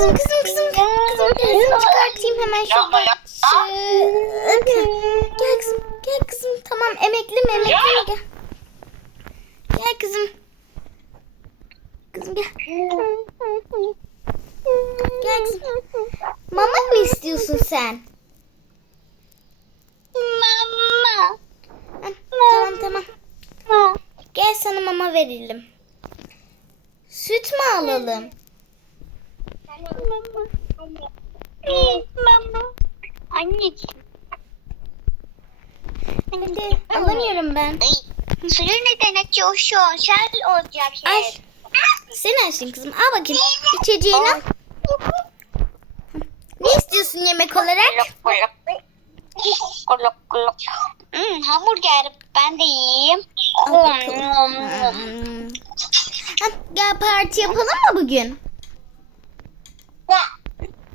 kızım kızım kızım. Kızım gözünü çıkartayım hemen şuradan. Şöyle. Gel kızım gel kızım. Tamam emekli mi emekli mi gel. Gel kızım. Kızım gel. Gel kızım. Mama mı istiyorsun sen? Mama. Tamam tamam. Gel sana mama verelim. Süt mü alalım? Mama. Mama. Anneciğim. Hadi alamıyorum ben. Suyu neden açıyorsun? Sel olacak şey. Sen açtın kızım. Al bakayım. İçeceğini al. Ne istiyorsun yemek olarak? Hmm, hamburger ben de yiyeyim. Al bakalım. Hmm. Gel parti yapalım mı bugün?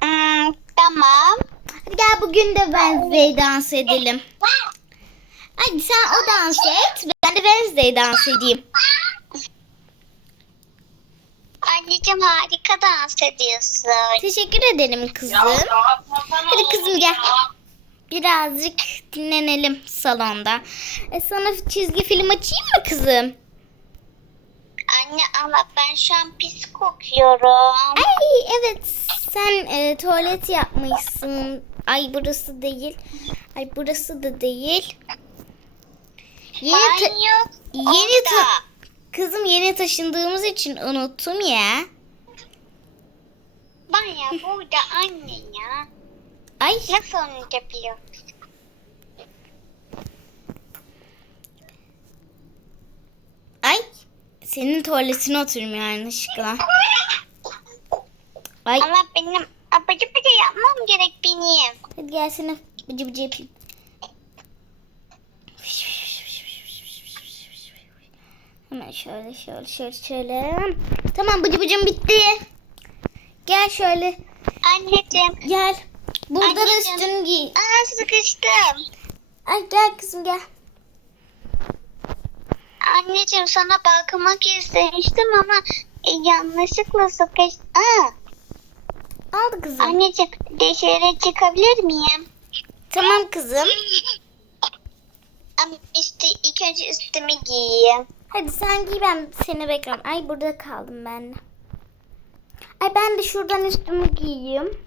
Hmm, tamam. Hadi gel bugün de Wednesday dans edelim. Hadi sen o dans et. Ben de Wednesday dans edeyim. Anneciğim harika dans ediyorsun. Teşekkür ederim kızım. Hadi kızım gel. Birazcık dinlenelim salonda. E, sana çizgi film açayım mı kızım? Anne ama ben şu an pis kokuyorum. Ay evet sen e, tuvalet yapmışsın. Ay burası değil. Ay burası da değil. Yeni ta- Banyo yeni orada. ta- kızım yeni taşındığımız için unuttum ya. Banyo burada anne ya. Ay Nasıl unutabiliyor? ay senin tuvaletine oturum yanlışlıkla. Ay Ama benim abacı bıcı yapmam gerek benim. hadi gel sana bıcı bıcı yapayım. Hemen şöyle şöyle şöyle şöyle. Tamam bıcı bıcım bitti. Gel şöyle. Anneciğim. Gel. Burada da Anneciğim. üstünü giy. Aa sıkıştım. Ay gel kızım gel. Anneciğim sana bakmak istemiştim ama e, yanlışlıkla sıkıştım. Aa, Aldı kızım. anneciğim dışarı çıkabilir miyim? Tamam kızım. Ama işte ilk önce üstümü giyeyim. Hadi sen giy ben seni bekliyorum. Ay burada kaldım ben. Ay ben de şuradan üstümü giyeyim.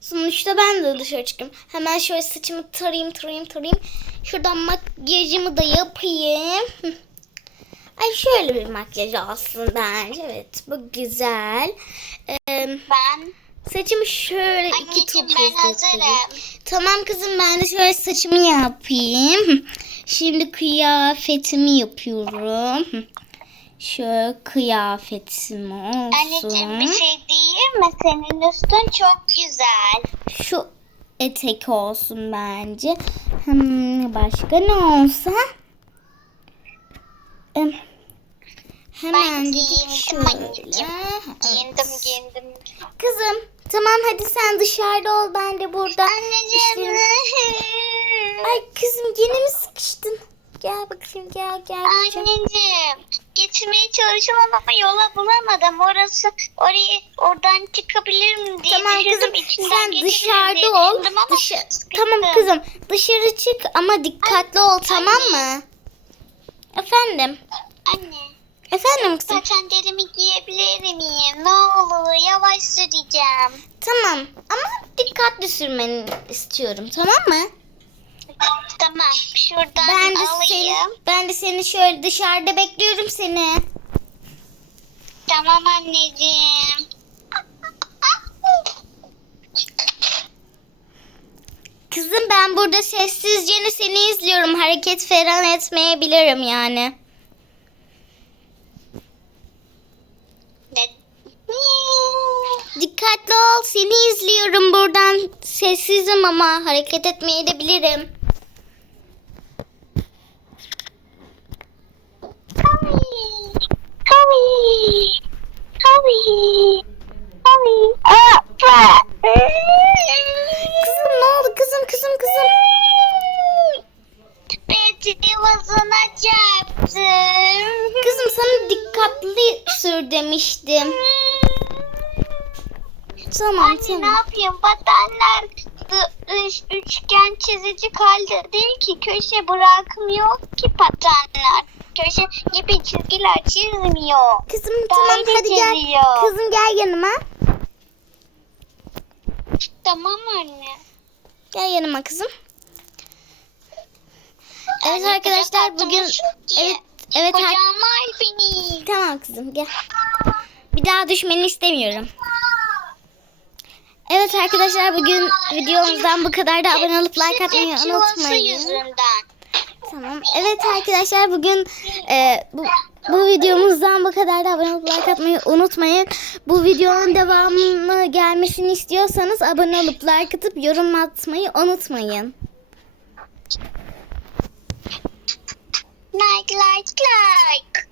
Sonuçta ben de dışarı çıkayım. Hemen şöyle saçımı tarayayım tarayayım tarayayım. Şuradan makyajımı da yapayım. Ay şöyle bir makyaj olsun bence. Evet bu güzel. Ee, Ben saçımı şöyle iki anneciğim topuz ben yapayım. hazırım. Tamam kızım ben de şöyle saçımı yapayım. Şimdi kıyafetimi yapıyorum. Şöyle kıyafetim Anneciğim bir olsun. şey değil mi? Senin üstün çok güzel. Şu etek olsun bence. Hmm, başka ne olsa? Em, Hemen Ben gidip şöyle. anneciğim. Giyindim. Kızım tamam hadi sen dışarıda ol ben de burada. Anneciğim. Ay kızım yine mi sıkıştın? Gel bakayım gel gel. Anneciğim gitmeye çalışıyorum ama yola bulamadım. Orası orayı oradan çıkabilir mi diye Tamam düşündüm. kızım İçinden sen dışarıda ol. Dışa- sıkıştım. tamam kızım dışarı çık ama dikkatli ol tamam mı? Efendim. Anne Efendim kızım. paçanlarımı giyebilir miyim? Ne olur yavaş süreceğim. Tamam ama dikkatli sürmeni istiyorum tamam mı? Tamam şuradan Ben de alayım. seni ben de seni şöyle dışarıda bekliyorum seni. Tamam anneciğim. Kızım ben burada sessizce seni izliyorum. Hareket falan etmeyebilirim yani. Ne? Dikkatli ol. Seni izliyorum buradan. Sessizim ama hareket etmeye de bilirim. Hawi. Hawi. Hawi. Hawi. Apa? Kızım ne oldu kızım kızım kızım? Ben divasına çarptım. Kızım sana dikkatli sür demiştim. Tamam Anne ne tamam. yapayım? Patenler dı- dış üçgen çizici halde değil ki. Köşe bırakmıyor ki patenler. Köşe gibi çizgiler çizmiyor. Kızım tamam Daire hadi gel. çiziyor. Kızım gel yanıma. Tamam anne. Gel yanıma kızım. Evet Anne, arkadaşlar bugün evet evet ar- Kocam al beni. tamam kızım gel. Bir daha düşmeni istemiyorum. Evet arkadaşlar bugün videomuzdan bu kadar da abone olup like atmayı unutmayın. Tamam. Evet arkadaşlar bugün e, bu, bu videomuzdan bu kadar da abone olup like atmayı unutmayın. Bu videonun devamını gelmesini istiyorsanız abone olup like atıp yorum atmayı unutmayın. Like like like.